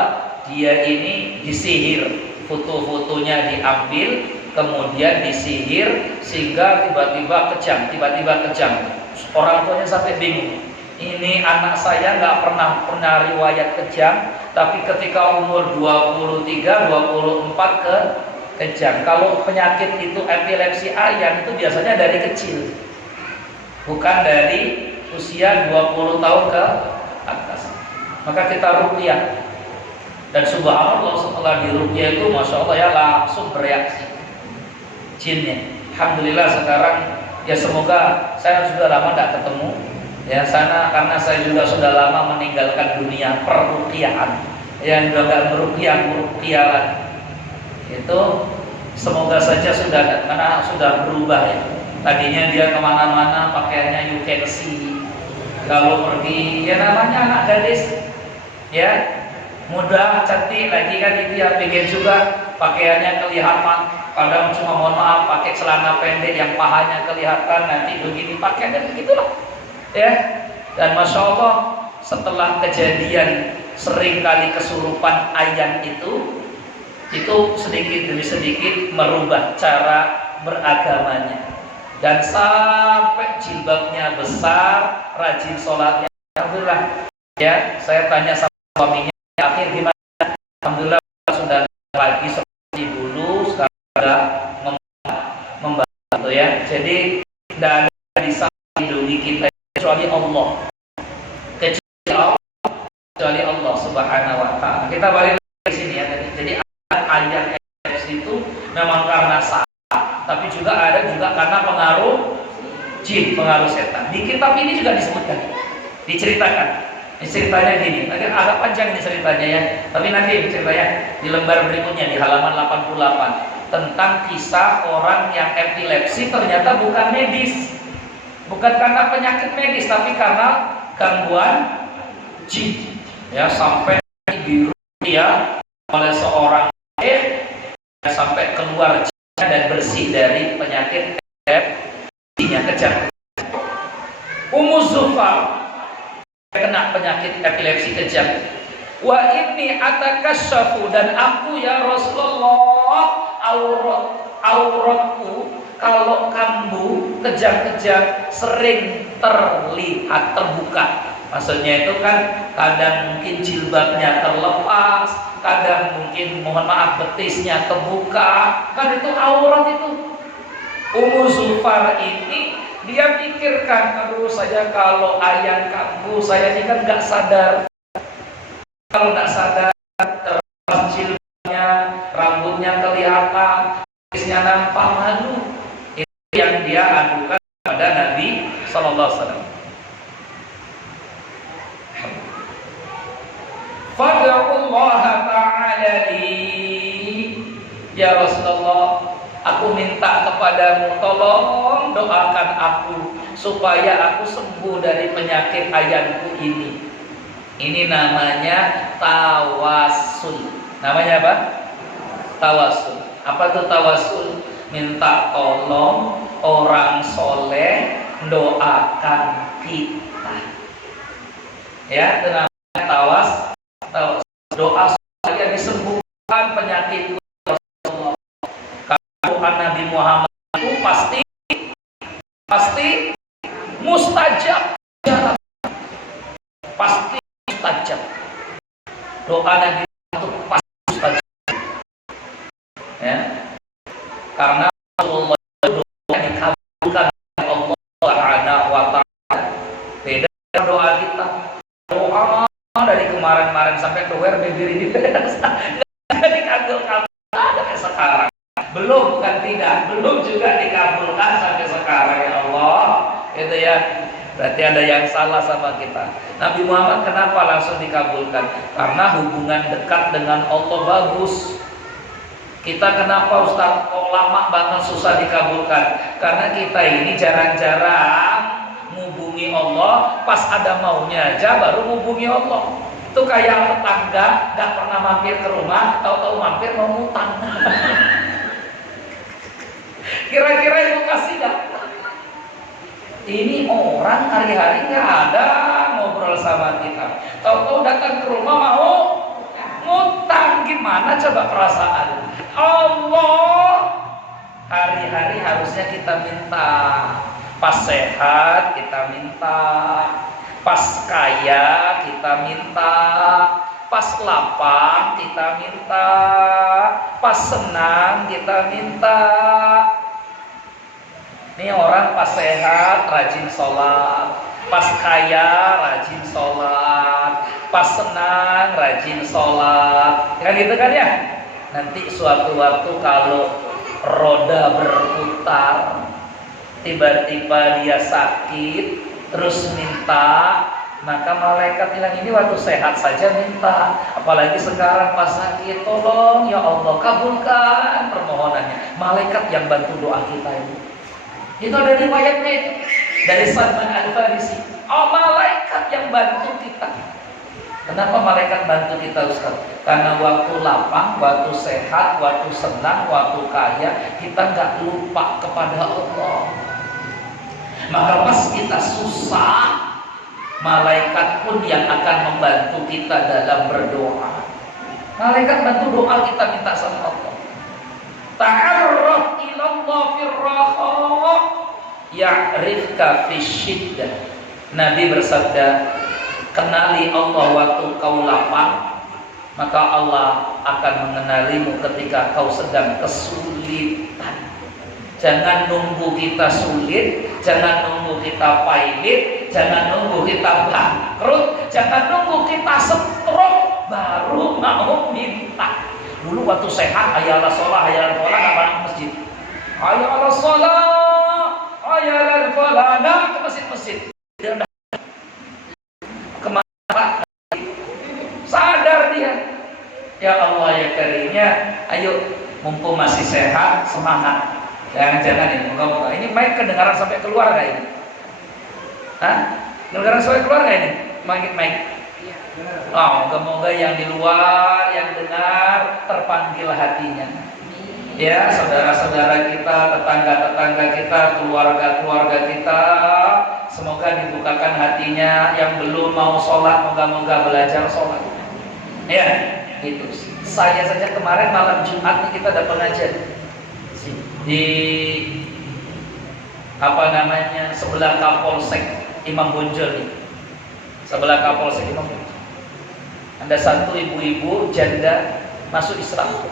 dia ini disihir, foto-fotonya diambil kemudian disihir sehingga tiba-tiba kejang. Orang tuanya sampai bingung. Ini anak saya nggak pernah riwayat kejang, tapi ketika umur 23-24 kejang. Kalau penyakit itu epilepsi ayan itu biasanya dari kecil, bukan dari usia 20 tahun ke atas. Maka kita ruqyah, dan subhanallah setelah diruqyah itu masya Allah ya langsung bereaksi jinnya. Alhamdulillah sekarang ya, semoga saya sudah lama tidak ketemu Ya sana karena saya juga sudah lama meninggalkan dunia perruqiyahan, yang juga nggak meruqyah itu semoga saja sudah karena sudah berubah ya. Tadinya dia kemana-mana pakaiannya you can see, kalau pergi ya namanya anak gadis ya muda cantik lagi kan itu ya, pengen juga pakaiannya kelihatan. Kadang cuma mohon maaf pakai celana pendek yang pahanya kelihatan, nanti begini pakaiannya begitulah ya. Dan masya Allah setelah kejadian sering kali kesurupan ayam itu sedikit demi sedikit merubah cara beragamanya, dan sampai jilbabnya besar, rajin sholatnya. Alhamdulillah ya, saya tanya sama suaminya akhir gimana, alhamdulillah sudah lagi seperti dulu, sekarang sudah membantu ya. Jadi tidak bisa melindungi kita kecuali Allah, kecuali Allah Subhanahu wa Ta'ala. Kita balik di sini ya tadi. Jadi ayat itu memang karena salah, tapi juga ada karena pengaruh jin, pengaruh setan. Di kitab ini juga disebutkan, diceritakan. Ini ceritanya gini, nanti agak panjang ini ceritanya ya, tapi nanti ceritanya di lembar berikutnya di halaman 88 tentang kisah orang yang epilepsi ternyata bukan medis, bukan karena penyakit medis, tapi karena gangguan jin ya, sampai dibiru ya oleh seorang sampai keluar jinnya dan bersih dari penyakit epilepsinya, kejang. Ummu Zufar kena penyakit epilepsi kejang. Wa inni atakasyafu, dan aku ya Rasulullah auratku kalau kambuh kejang-kejang sering terlihat terbuka. Maksudnya itu kan kadang mungkin jilbabnya terlepas, kadang mungkin mohon maaf betisnya kebuka, kan itu aurat itu. Ummu Zufar ini dia pikirkan, aduh saya kalau ayam kambuh, saya ini kan nggak sadar. Kalau nggak sadar, terlepas jilbabnya, rambutnya kelihatan, betisnya nampak, malu. Itu yang dia adukan pada Nabi Sallallahu Alaihi Wasallam. Fad'ullah ta'ala li, ya Rasulullah, aku minta kepadamu tolong doakan aku supaya aku sembuh dari penyakit ayamku ini. Ini namanya tawasul. Namanya apa? Tawasul. Apa itu tawasul? Minta tolong orang soleh doakan kita. Ya, itu namanya tawas. Doa supaya disembuhkan penyakitku. Doa Nabi Muhammad itu pasti mustajab, pasti mustajab. Doa Nabi itu pasti mustajab. Ya, karena Allah doa dikabulkan oleh Allah Subhanahu wa Ta'ala. Beda doa kita. Doa dari kemarin-kemarin sampai keluar bibir ini nggak dikabulkan sampai sekarang. Belum bukan tidak, belum juga dikabulkan sampai sekarang ya Allah. Itu ya. Berarti ada yang salah sama kita. Nabi Muhammad kenapa langsung dikabulkan? Karena hubungan dekat dengan Allah bagus. Kita kenapa Ustaz kok lama banget susah dikabulkan? Karena kita ini jarang-jarang menghubungi Allah, pas ada maunya aja baru menghubungi Allah. Itu kayak tetangga gak pernah mampir ke rumah, tahu-tahu mampir mau ngutang. Kira-kira itu kasih gak? Ini orang hari-hari gak ada ngobrol sama kita, tahu-tahu datang ke rumah mau ngutang. Gimana coba perasaan Allah? Hari-hari harusnya kita minta. Pas sehat kita minta, pas kaya kita minta, pas lapang kita minta, pas senang kita minta. Ini orang pas sehat rajin sholat, pas kaya rajin sholat, pas senang rajin sholat, kan gitu kan ya. Nanti suatu waktu kalau roda berputar, tiba-tiba dia sakit, terus minta, maka malaikat bilang ini waktu sehat saja minta, apalagi sekarang pas sakit, tolong ya Allah kabulkan permohonannya. Malaikat yang bantu doa kita ini. Itu ada riwayatnya itu dari Salman Al-Farisi. Oh, malaikat yang bantu kita. Kenapa malaikat bantu kita, Ustaz? Karena waktu lapang, waktu sehat, waktu senang, waktu kaya, kita nggak lupa kepada Allah. Maka pas kita susah, malaikat pun yang akan membantu kita dalam berdoa. Malaikat bantu doa kita minta sama Allah. Ta'arraf ilallah firraha ya'rifka fisyiddah. Nabi bersabda, kenali Allah waktu kau lapang, maka Allah akan mengenalimu ketika kau sedang kesulitan. Jangan nunggu kita sulit, jangan nunggu kita pailit, jangan nunggu kita bangkrut, jangan nunggu kita stroke baru mau minta. Dulu waktu sehat, hayya ala sholah, hayya ala falah, nggak pernah ke masjid. Hayya ala sholah, hayya ala falah, nggak ke masjid-masjid. Kemana? Sadar dia. Ya Allah ya Karimnya, ayo mumpung masih sehat, semangat. Jangan-jangan ini, moga-moga ini mic kedengaran sampai keluar nggak ini? Hah? Kedengaran sampai keluar nggak ini? Mic. Oh, moga-moga yang di luar, yang dengar terpanggil hatinya. Ya, saudara-saudara kita, tetangga-tetangga kita, keluarga-keluarga kita, semoga dibukakan hatinya. Yang belum mau sholat, moga-moga belajar sholat. Ya, itu. Saya saja kemarin malam Jumat nih kita ada pengajian di sebelah Kapolsek Imam Bonjol nih. Sebelah Kapolsek Imam Bonjol. Ada satu ibu-ibu janda masuk Islam.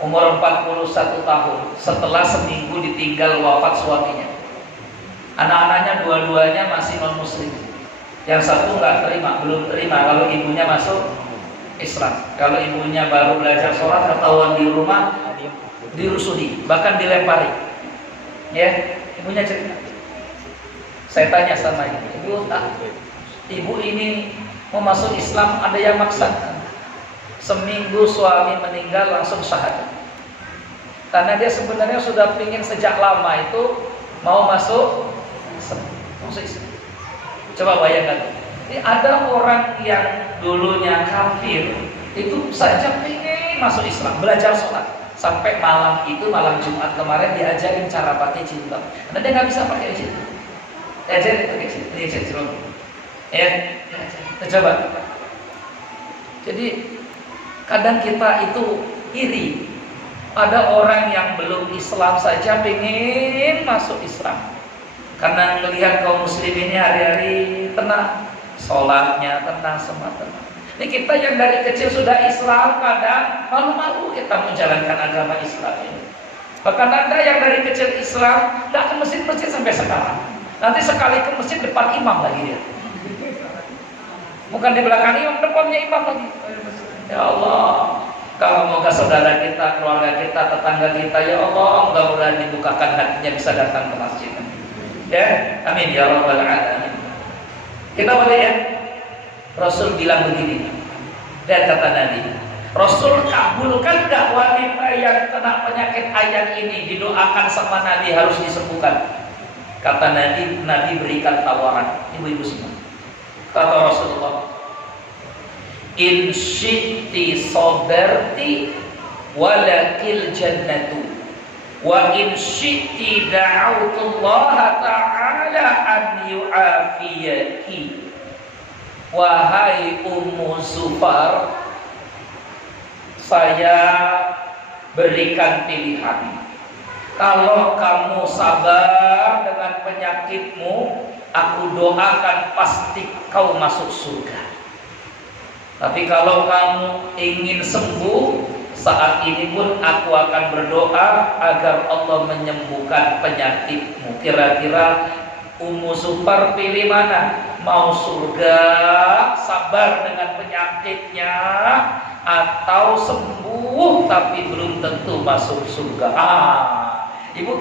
Umur 41 tahun, setelah seminggu ditinggal wafat suaminya. Anak-anaknya dua-duanya masih non-muslim. Yang satu belum terima kalau ibunya masuk Islam. Kalau ibunya baru belajar sholat, ketahuan di rumah, dirusuhi, bahkan dilempari. Ya, ibunya cerita. Saya tanya sama ibu, ibu ini mau masuk Islam, ada yang maksa. Seminggu suami meninggal langsung syahadat. Karena dia sebenarnya sudah ingin sejak lama itu mau masuk Islam. Coba bayangkan, ini ada orang yang dulunya kafir itu saja ingin masuk Islam, belajar sholat. Sampai malam Jumat kemarin diajarin cara pakai jilbab. Karena dia nggak bisa pakai jilbab. Diajarin pakai jilbab. Ya, coba. Jadi kadang kita itu iri. Ada orang yang belum Islam saja pengen masuk Islam. Karena melihat kaum muslimin ini hari-hari tenang, sholatnya tenang, semua tenang. Ini kita yang dari kecil sudah Islam, kadang malu-malu kita menjalankan agama Islam ini. Bahkan ada yang dari kecil Islam, tidak ke masjid-masjid sampai sekarang. Nanti sekali ke masjid depan imam lagi dia. Bukan di belakang imam, depannya imam lagi. Ya Allah, kalau moga saudara kita, keluarga kita, tetangga kita, ya Allah, mudah-mudahan dibukakan hatinya bisa datang ke masjid. Ya, amin ya rabbal alamin. Kita boleh ya. Rasul bilang begini, dan kata Nabi, Rasul kabulkan gak wanita yang kena penyakit ayan ini, didoakan sama Nabi harus disembuhkan. Kata Nabi berikan tawaran, ibu-ibu semua. Kata Rasulullah, in syi'ti sabarti walakil jannatu wa in syi'ti da'autullaha ta'ala an yu'afiyaki. Wahai Ummu Zufar, saya berikan pilihan. Kalau kamu sabar dengan penyakitmu, aku doakan pasti kau masuk surga. Tapi kalau kamu ingin sembuh, saat ini pun aku akan berdoa agar Allah menyembuhkan penyakitmu. Kira-kira Ummu Zufar pilih mana? Mau surga, sabar dengan penyakitnya, atau sembuh tapi belum tentu masuk surga? Ibu